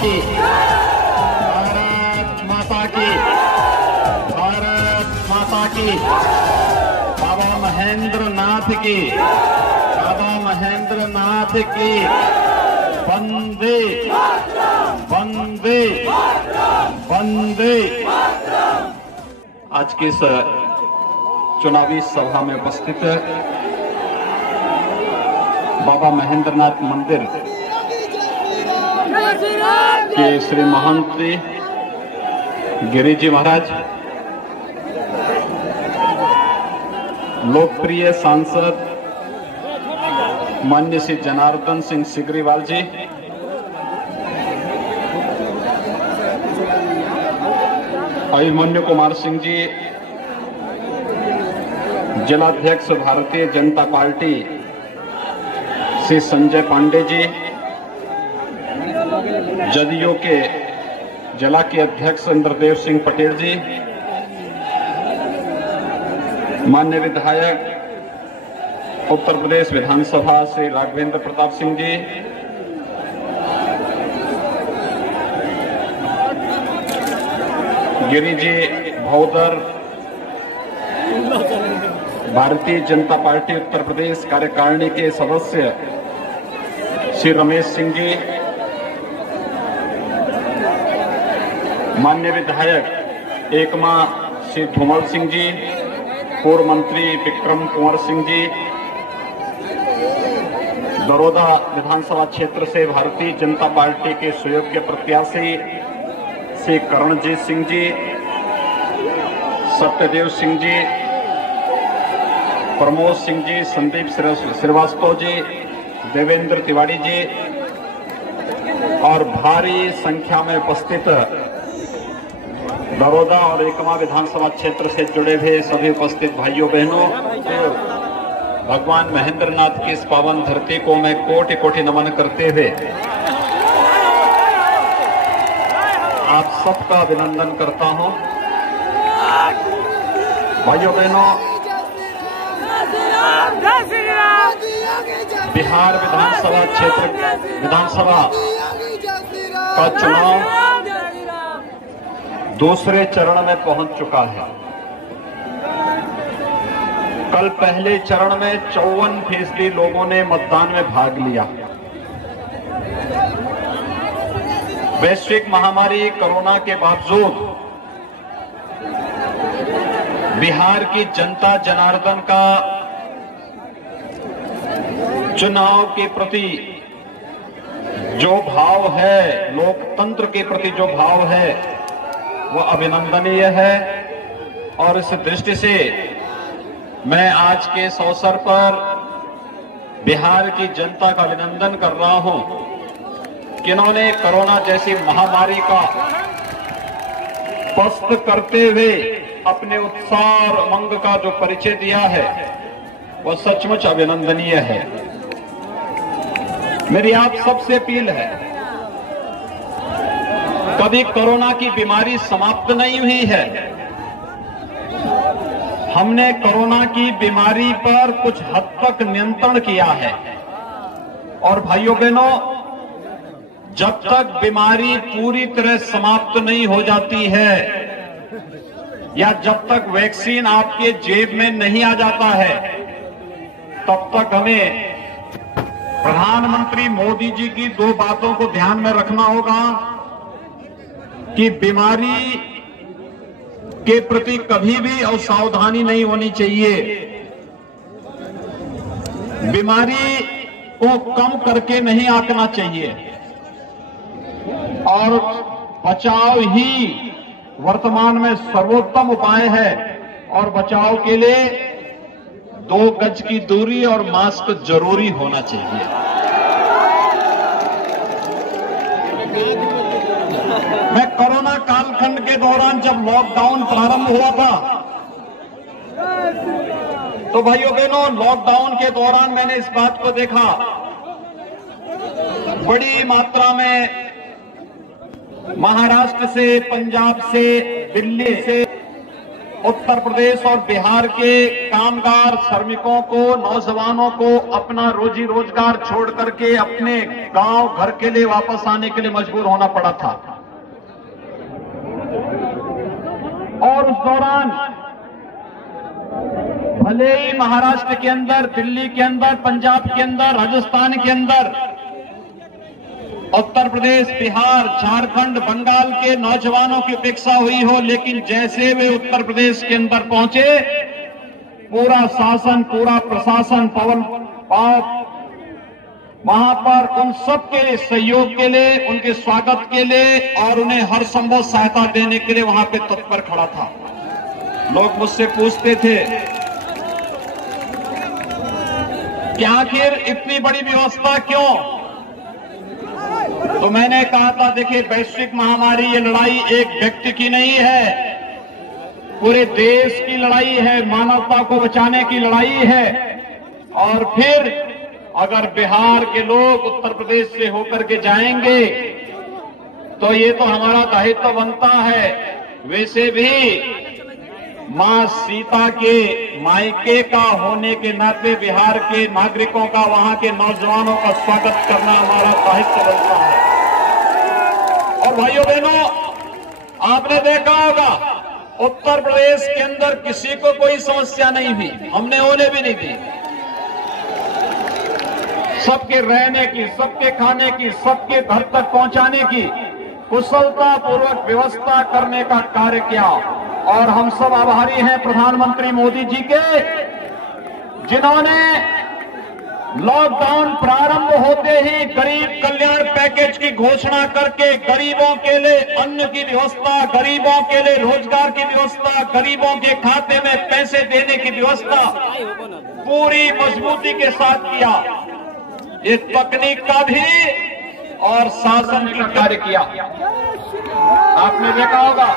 की, भारत माता की, भारत माता की, बाबा महेंद्र नाथ की, बाबा महेंद्र नाथ की, वंदे वंदे वंदे। आज की इस चुनावी सभा में उपस्थित बाबा महेंद्रनाथ मंदिर के श्री महंत गिरी जी महाराज, लोकप्रिय सांसद माननीय श्री जनार्दन सिंह सिग्रीवाल जी, अभिमन्यु कुमार सिंह जी, जिलाध्यक्ष भारतीय जनता पार्टी श्री संजय पांडे जी, जदयू के जिला के अध्यक्ष इंद्रदेव सिंह पटेल जी, माननीय विधायक उत्तर प्रदेश विधानसभा श्री राघवेंद्र प्रताप सिंह जी, गिरी जी भौदर, भारतीय जनता पार्टी उत्तर प्रदेश कार्यकारिणी के सदस्य श्री रमेश सिंह जी, माननीय विधायक एकमा श्री धूमल सिंह जी, पूर्व मंत्री विक्रम कुंवर सिंह जी, बड़ौदा विधानसभा क्षेत्र से भारतीय जनता पार्टी के सुयोग्य प्रत्याशी श्री करणजीत सिंह जी, सत्यदेव सिंह जी, प्रमोद सिंह जी, संदीप श्रीवास्तव जी, देवेंद्र तिवारी जी और भारी संख्या में उपस्थित बड़ौदा और एकमा विधानसभा क्षेत्र से जुड़े हुए सभी उपस्थित भाइयों बहनों, भगवान महेंद्रनाथ की इस पावन धरती को मैं कोटि कोटि नमन करते हुए आप सबका अभिनंदन करता हूं। भाइयों बहनों, बिहार विधानसभा का चुनाव दूसरे चरण में पहुंच चुका है। कल पहले चरण में 54% लोगों ने मतदान में भाग लिया। वैश्विक महामारी कोरोना के बावजूद बिहार की जनता जनार्दन का चुनाव के प्रति जो भाव है, लोकतंत्र के प्रति जो भाव है, वो अभिनंदनीय है। और इस दृष्टि से मैं आज के इस अवसर पर बिहार की जनता का अभिनंदन कर रहा हूं कि इन्होंने कोरोना जैसी महामारी का पस्त करते हुए अपने उत्साह और उमंग का जो परिचय दिया है, वह सचमुच अभिनंदनीय है। मेरी आप सबसे अपील है, कभी कोरोना की बीमारी समाप्त नहीं हुई है। हमने कोरोना की बीमारी पर कुछ हद तक नियंत्रण किया है। और भाइयों बहनों, जब तक बीमारी पूरी तरह समाप्त नहीं हो जाती है या जब तक वैक्सीन आपके जेब में नहीं आ जाता है, तब तक हमें प्रधानमंत्री मोदी जी की 2 बातों को ध्यान में रखना होगा कि बीमारी के प्रति कभी भी असावधानी नहीं होनी चाहिए। बीमारी को कम करके नहीं आंकना चाहिए और बचाव ही वर्तमान में सर्वोत्तम उपाय है। और बचाव के लिए 2 गज की दूरी और मास्क जरूरी होना चाहिए। मैं कोरोना कालखंड के दौरान जब लॉकडाउन प्रारंभ हुआ था, तो भाइयों बहनों, लॉकडाउन के दौरान मैंने इस बात को देखा, बड़ी मात्रा में महाराष्ट्र से, पंजाब से, दिल्ली से उत्तर प्रदेश और बिहार के कामगार श्रमिकों को, नौजवानों को अपना रोजी रोजगार छोड़ करके अपने गांव घर के लिए वापस आने के लिए मजबूर होना पड़ा था। और उस दौरान भले ही महाराष्ट्र के अंदर, दिल्ली के अंदर, पंजाब के अंदर, राजस्थान के अंदर, उत्तर प्रदेश, बिहार, झारखंड, बंगाल के नौजवानों की उपेक्षा हुई हो, लेकिन जैसे वे उत्तर प्रदेश के अंदर पहुंचे, पूरा शासन, पूरा प्रशासन वहां पर उन सबके सहयोग के लिए, उनके स्वागत के लिए और उन्हें हर संभव सहायता देने के लिए वहां पे तत्पर खड़ा था। लोग मुझसे पूछते थे कि आखिर इतनी बड़ी व्यवस्था क्यों? तो मैंने कहा था, देखिए, वैश्विक महामारी, ये लड़ाई एक व्यक्ति की नहीं है, पूरे देश की लड़ाई है, मानवता को बचाने की लड़ाई है। और फिर अगर बिहार के लोग उत्तर प्रदेश से होकर के जाएंगे तो ये तो हमारा दायित्व बनता है। वैसे भी मां सीता के मायके का होने के नाते बिहार के नागरिकों का, वहां के नौजवानों का स्वागत करना हमारा दायित्व बनता है। और भाइयों बहनों, आपने देखा होगा उत्तर प्रदेश के अंदर किसी को कोई समस्या नहीं थी, हमने होने भी नहीं दी। सबके रहने की, सबके खाने की, सबके घर तक पहुंचाने की कुशलता पूर्वक व्यवस्था करने का कार्य किया। और हम सब आभारी हैं प्रधानमंत्री मोदी जी के, जिन्होंने लॉकडाउन प्रारंभ होते ही गरीब कल्याण पैकेज की घोषणा करके गरीबों के लिए अन्न की व्यवस्था, गरीबों के लिए रोजगार की व्यवस्था, गरीबों के खाते में पैसे देने की व्यवस्था पूरी मजबूती के साथ किया। ये तकनीक का भी और शासन का कार्य किया। आपने देखा होगा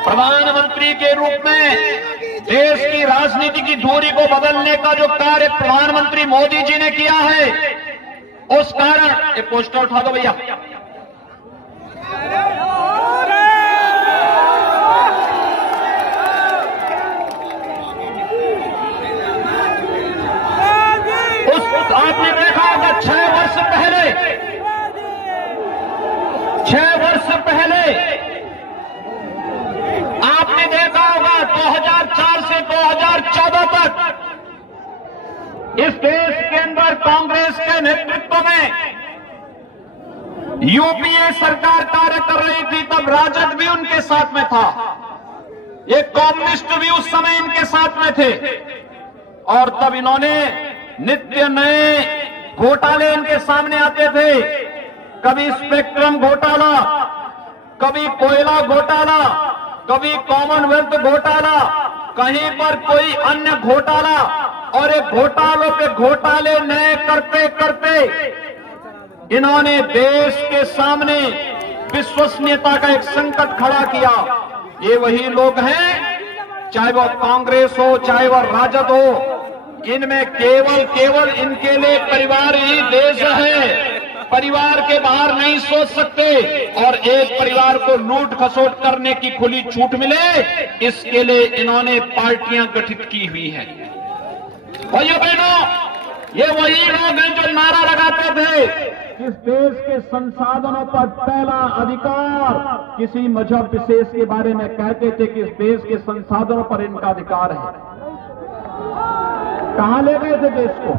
प्रधानमंत्री के रूप में देश की राजनीति की दूरी को बदलने का जो कार्य प्रधानमंत्री मोदी जी ने किया है, उस कारण, ये पोस्टर उठा दो भैया, आपने देखा होगा 6 वर्ष पहले आपने देखा होगा 2004 से 2014 तक इस देश के अंदर कांग्रेस के नेतृत्व में यूपीए सरकार कार्य कर रही थी। तब राजद भी उनके साथ में था, ये कम्युनिस्ट भी उस समय इनके साथ में थे। और तब इन्होंने नित्य नए घोटाले इनके सामने आते थे, कभी स्पेक्ट्रम घोटाला, कभी कोयला घोटाला, कभी कॉमनवेल्थ घोटाला, कहीं पर कोई अन्य घोटाला। और ये घोटालों पे घोटाले नए करते करते इन्होंने देश के सामने विश्वसनीयता का एक संकट खड़ा किया। ये वही लोग हैं, चाहे वो कांग्रेस हो, चाहे वो राजद हो, इनमें केवल इनके लिए परिवार ही देश है। परिवार के बाहर नहीं सोच सकते और एक परिवार को लूट खसोट करने की खुली छूट मिले, इसके लिए इन्होंने पार्टियां गठित की हुई हैं। भाइयों बहनों, ये वही लोग हैं जो नारा लगाते थे इस देश के संसाधनों पर पहला अधिकार, किसी मजहब विशेष के बारे में कहते थे कि इस देश के संसाधनों पर इनका अधिकार है। कहां ले गए थे देश को?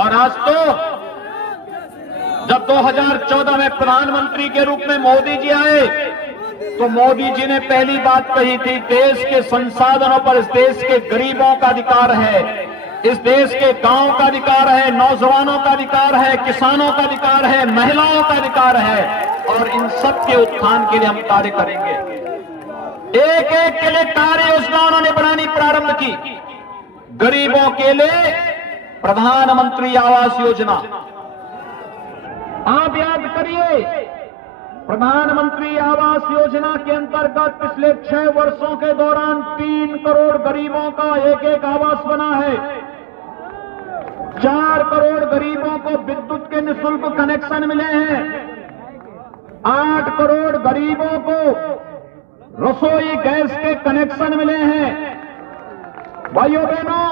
और आज तो जब 2014 में प्रधानमंत्री के रूप में मोदी जी आए, तो मोदी जी ने पहली बात कही थी, देश के संसाधनों पर इस देश के गरीबों का अधिकार है, इस देश के गांव का अधिकार है, नौजवानों का अधिकार है, किसानों का अधिकार है, महिलाओं का अधिकार है। और इन सब के उत्थान के लिए हम कार्य करेंगे। एक एक के लिए कार्य योजना उन्होंने बनानी प्रारंभ की। गरीबों के लिए प्रधानमंत्री आवास योजना, आप याद करिए, प्रधानमंत्री आवास योजना के अंतर्गत पिछले 6 वर्षों के दौरान 3 करोड़ गरीबों का एक आवास बना है। 4 करोड़ गरीबों को विद्युत के निःशुल्क कनेक्शन मिले हैं। 8 करोड़ गरीबों को रसोई गैस के कनेक्शन मिले हैं। भाइयों बहनों,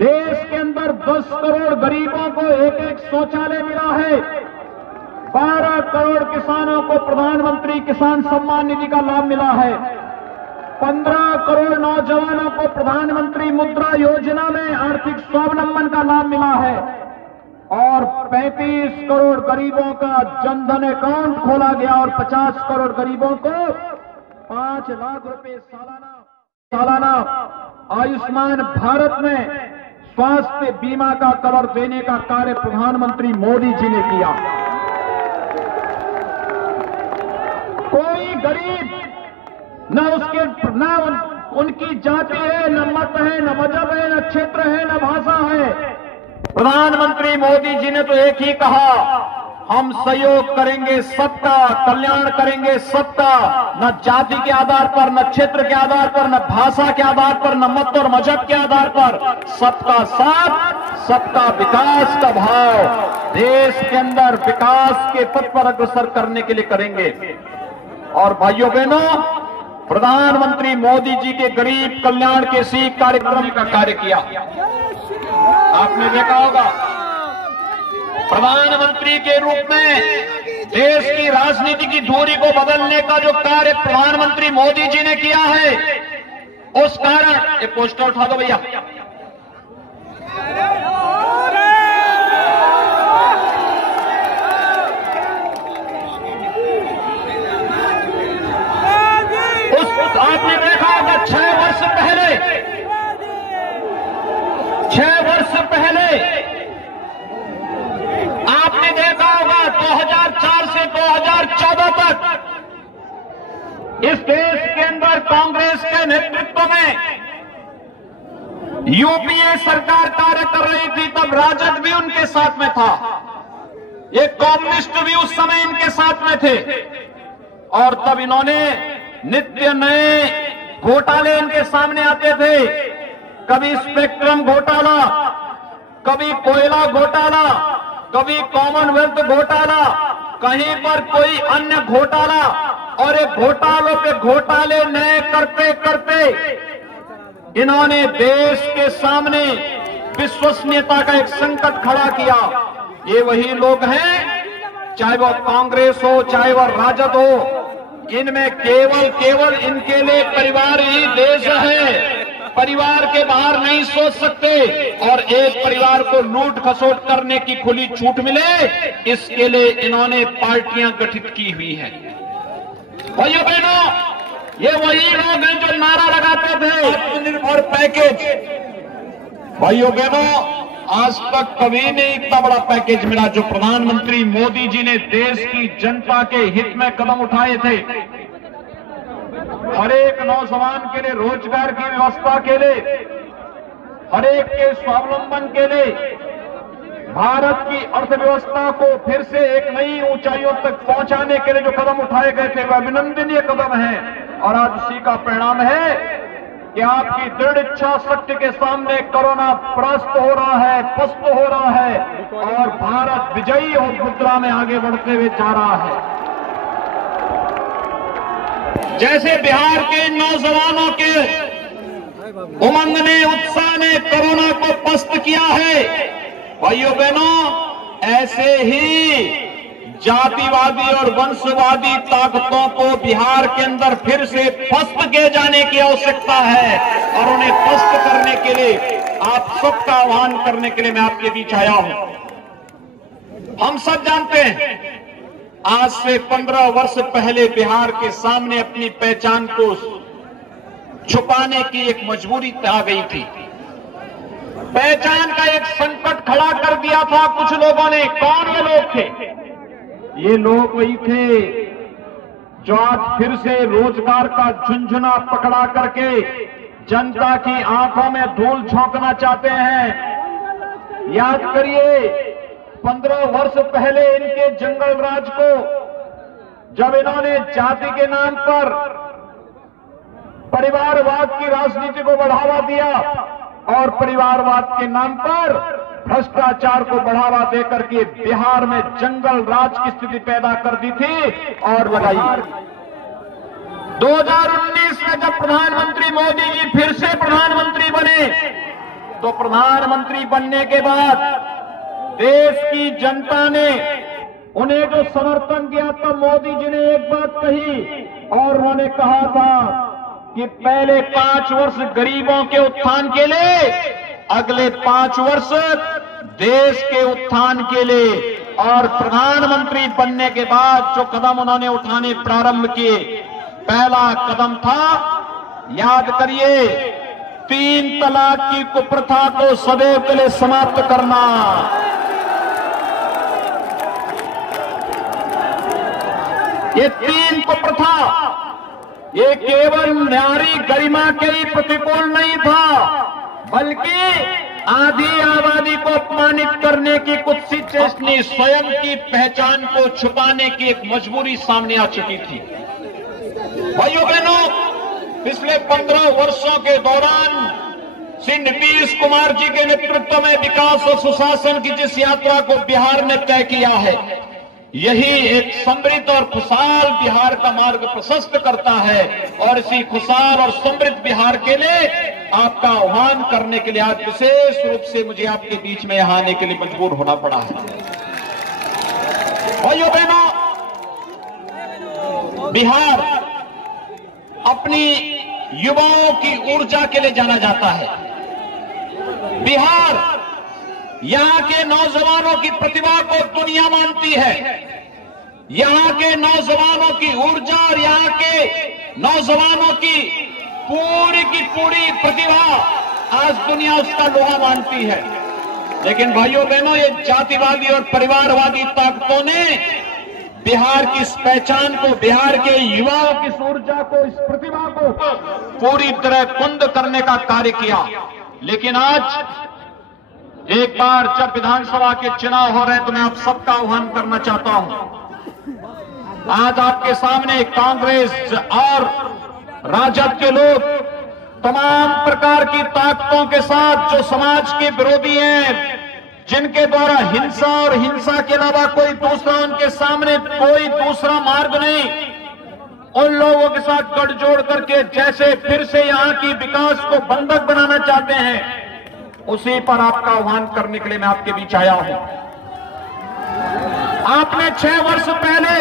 देश के अंदर 10 करोड़ गरीबों को एक एक शौचालय मिला है। 12 करोड़ किसानों को प्रधानमंत्री किसान सम्मान निधि का लाभ मिला है। 15 करोड़ नौजवानों को प्रधानमंत्री मुद्रा योजना में आर्थिक स्वावलंबन का लाभ मिला है और 35 करोड़ गरीबों का जनधन अकाउंट खोला गया और 50 करोड़ गरीबों को 5 लाख रुपए सालाना आयुष्मान भारत में स्वास्थ्य बीमा का कवर देने का कार्य प्रधानमंत्री मोदी जी ने किया। कोई गरीब न उनकी जाति है, न मत है, न मजहब है, न क्षेत्र है, न भाषा है। प्रधानमंत्री मोदी जी ने तो एक ही कहा, हम सहयोग करेंगे सबका, कल्याण करेंगे सबका, न जाति के आधार पर, न क्षेत्र के आधार पर, न भाषा के आधार पर, न मत और मजहब के आधार पर, सबका साथ, सबका विकास का भाव देश के अंदर विकास के पथ पर अग्रसर करने के लिए करेंगे। और भाइयों बहनों, प्रधानमंत्री मोदी जी के गरीब कल्याण के इसी कार्यक्रम का कार्य किया। आपने देखा होगा, प्रधानमंत्री के रूप में देश की राजनीति की धुरी को बदलने का जो कार्य प्रधानमंत्री मोदी जी ने किया है, उस कारण एक पोस्टर उठा दो भैया। आपने देखा होगा 6 वर्ष पहले आपने देखा होगा 2004 से 2014 तक इस देश के अंदर कांग्रेस के नेतृत्व में यूपीए सरकार कार्य कर रही थी। तब राजद भी उनके साथ में था, ये कम्युनिस्ट भी उस समय इनके साथ में थे और तब इन्होंने नित्य नए घोटाले इनके सामने आते थे। कभी स्पेक्ट्रम घोटाला, कभी कोयला घोटाला, कभी कॉमनवेल्थ घोटाला, कहीं पर कोई अन्य घोटाला, और ये घोटालों पे घोटाले नए करते करते इन्होंने देश के सामने विश्वसनीयता का एक संकट खड़ा किया। ये वही लोग हैं, चाहे वो कांग्रेस हो, चाहे वो राजद हो, इनमें केवल इनके लिए परिवार ही देश है। परिवार के बाहर नहीं सोच सकते और एक परिवार को लूट खसोट करने की खुली छूट मिले, इसके लिए इन्होंने पार्टियां गठित की हुई हैं। भाइयों बहनों, ये वही लोग हैं जो नारा लगाते थे आत्मनिर्भर पैकेज। भाइयों बहनों, आज तक कभी नहीं इतना बड़ा पैकेज मिला जो प्रधानमंत्री मोदी जी ने देश की जनता के हित में कदम उठाए थे। हर एक नौजवान के लिए रोजगार की व्यवस्था के लिए, हर एक के स्वावलंबन के लिए, भारत की अर्थव्यवस्था को फिर से एक नई ऊंचाइयों तक पहुंचाने के लिए जो कदम उठाए गए थे वह अभिनंदनीय कदम है। और आज उसी का परिणाम है कि आपकी दृढ़ इच्छा शक्ति के सामने कोरोना परास्त हो रहा है, पस्त हो रहा है और भारत विजयी और मुद्रा में आगे बढ़ते हुए जा रहा है। जैसे बिहार के नौजवानों के उमंग ने, उत्साह ने कोरोना को पस्त किया है, भाइयों बहनों, ऐसे ही जातिवादी और वंशवादी ताकतों को बिहार के अंदर फिर से पस्त किए जाने की आवश्यकता है। और उन्हें पस्त करने के लिए आप सबका आह्वान करने के लिए मैं आपके बीच आया हूं। हम सब जानते हैं, आज से 15 वर्ष पहले बिहार के सामने अपनी पहचान को छुपाने की एक मजबूरी आ गई थी। पहचान का एक संकट खड़ा कर दिया था कुछ लोगों ने। कौन ये लोग थे? ये लोग वही थे जो आज फिर से रोजगार का झुंझुना पकड़ा करके जनता की आंखों में धूल झोंकना चाहते हैं। याद करिए, 15 वर्ष पहले इनके जंगल राज को जब इन्होंने जाति के नाम पर परिवारवाद की राजनीति को बढ़ावा दिया और परिवारवाद के नाम पर भ्रष्टाचार को बढ़ावा देकर के बिहार में जंगल राज की स्थिति पैदा कर दी थी और लगाई। 2019 में जब प्रधानमंत्री मोदी जी फिर से प्रधानमंत्री बने, तो प्रधानमंत्री बनने के बाद देश की जनता ने उन्हें जो समर्थन किया, तो मोदी जी ने एक बात कही और उन्होंने कहा था कि पहले 5 वर्ष गरीबों के उत्थान के लिए, अगले 5 वर्ष देश के उत्थान के लिए। और प्रधानमंत्री बनने के बाद जो कदम उन्होंने उठाने प्रारंभ किए, पहला कदम था, याद करिए, 3 तलाक की कुप्रथा को सदैव के लिए समाप्त करना। ये 3 कुप्रथा, ये केवल नारी गरिमा के ही प्रतिकूल नहीं था, बल्कि आधी आबादी को अपमानित करने की कुत्सित चेष्टा, स्वयं की पहचान को छुपाने की एक मजबूरी सामने आ चुकी थी। भाइयों बहनों, पिछले 15 वर्षों के दौरान श्री नीतीश कुमार जी के नेतृत्व में विकास और सुशासन की जिस यात्रा को बिहार ने तय किया है, यही एक समृद्ध और खुशहाल बिहार का मार्ग प्रशस्त करता है। और इसी खुशहाल और समृद्ध बिहार के लिए आपका आह्वान करने के लिए आज विशेष रूप से मुझे आपके बीच में यहां आने के लिए मजबूर होना पड़ा है। भाइयों बहनों, बिहार अपनी युवाओं की ऊर्जा के लिए जाना जाता है। बिहार यहां के नौजवानों की प्रतिभा को दुनिया मानती है। यहां के नौजवानों की ऊर्जा और यहां के नौजवानों की पूरी प्रतिभा आज दुनिया उसका लोहा मानती है। लेकिन भाइयों बहनों, ये जातिवादी और परिवारवादी ताकतों ने बिहार की इस पहचान को, बिहार के युवाओं की इस ऊर्जा को, इस प्रतिभा को पूरी तरह कुंद करने का कार्य किया। लेकिन आज एक बार जब विधानसभा के चुनाव हो रहे हैं, तो मैं आप सबका आह्वान करना चाहता हूं। आज आपके सामने कांग्रेस और राजद के लोग तमाम प्रकार की ताकतों के साथ, जो समाज के विरोधी हैं, जिनके द्वारा हिंसा और हिंसा के अलावा कोई दूसरा उनके सामने कोई दूसरा मार्ग नहीं, उन लोगों के साथ गठजोड़ करके जैसे फिर से यहां की विकास को बंधक बनाना चाहते हैं, उसी पर आपका आह्वान करने के लिए मैं आपके बीच आया हूं। आपने 6 वर्ष पहले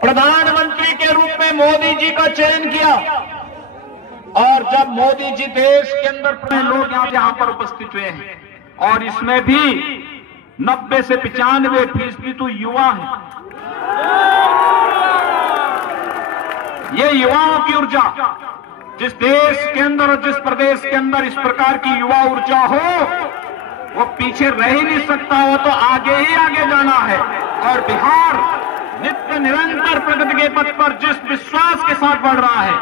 प्रधानमंत्री के रूप में मोदी जी का चयन किया, और जब मोदी जी देश के अंदर लोग यहां पर उपस्थित हुए हैं, और इसमें भी 90 से 95% तो युवा है। ये युवाओं की ऊर्जा, जिस देश के अंदर और जिस प्रदेश के अंदर इस प्रकार की युवा ऊर्जा हो, वो पीछे रह ही नहीं सकता, हो तो आगे ही आगे जाना है। और बिहार नित्य निरंतर प्रगति के पथ पर जिस विश्वास के साथ बढ़ रहा है,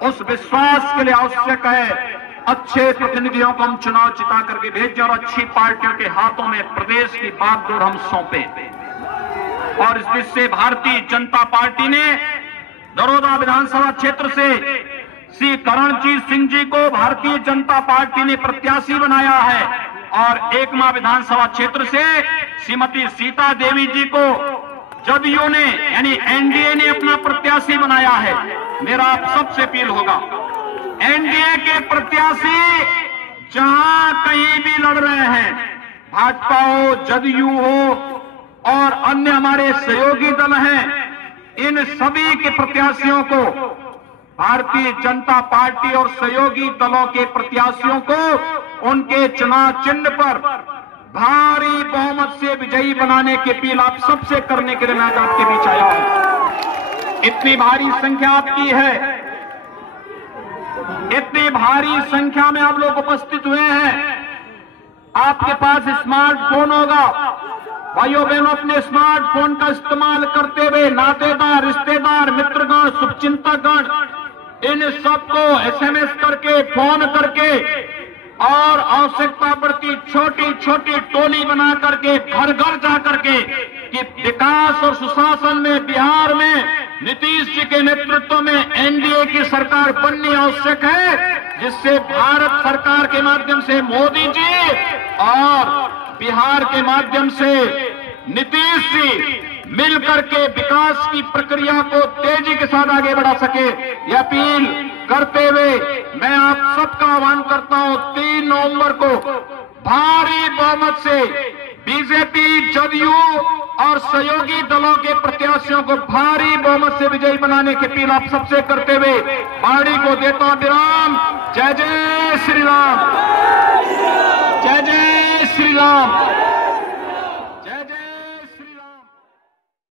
उस विश्वास के लिए आवश्यक है अच्छे प्रतिनिधियों को हम चुनाव जिता करके भेजें और अच्छी पार्टियों के हाथों में प्रदेश की बागडोर हम सौंपें। और इस दृष्टि से भारतीय जनता पार्टी ने दरोदा विधानसभा क्षेत्र से श्री करणजीत सिंह जी को भारतीय जनता पार्टी ने प्रत्याशी बनाया है, और एकमा विधानसभा क्षेत्र से श्रीमती सीता देवी जी को जदयू ने यानी एनडीए ने अपना प्रत्याशी बनाया है। मेरा आप सबसे अपील होगा, एनडीए के प्रत्याशी जहां कहीं भी लड़ रहे हैं, भाजपा हो, जदयू हो और अन्य हमारे सहयोगी दल हैं, इन सभी के प्रत्याशियों को, भारतीय जनता पार्टी और सहयोगी दलों के प्रत्याशियों को उनके चुनाव चिन्ह पर भारी बहुमत से विजयी बनाने की अपील आप सबसे करने के लिए मैं आज आपके बीच आया हूं। इतनी भारी संख्या आपकी है, इतनी भारी संख्या में आप लोग उपस्थित हुए हैं। आपके पास स्मार्टफोन होगा, भाइयों बहनों, अपने स्मार्टफोन का इस्तेमाल करते हुए नातेदार, रिश्तेदार, मित्रगण, शुभचिंतकगण, इन सबको एसएमएस करके, फोन करके और आवश्यकता पड़ती छोटी छोटी टोली बना करके घर घर जा करके कि विकास और सुशासन में बिहार में नीतीश जी के नेतृत्व में एनडीए की सरकार बननी आवश्यक है, जिससे भारत सरकार के माध्यम से मोदी जी और बिहार के माध्यम से नीतीश जी मिलकर के विकास की प्रक्रिया को तेजी के साथ आगे बढ़ा सके, यह अपील करते हुए मैं आप सबका आह्वान करता हूं 3 नवंबर को भारी बहुमत से बीजेपी, जदयू और सहयोगी दलों के प्रत्याशियों को भारी बहुमत से विजयी बनाने की अपील आप सबसे करते हुए वाणी को देता हूं विराम। जय जय श्री राम, जय जय श्री राम।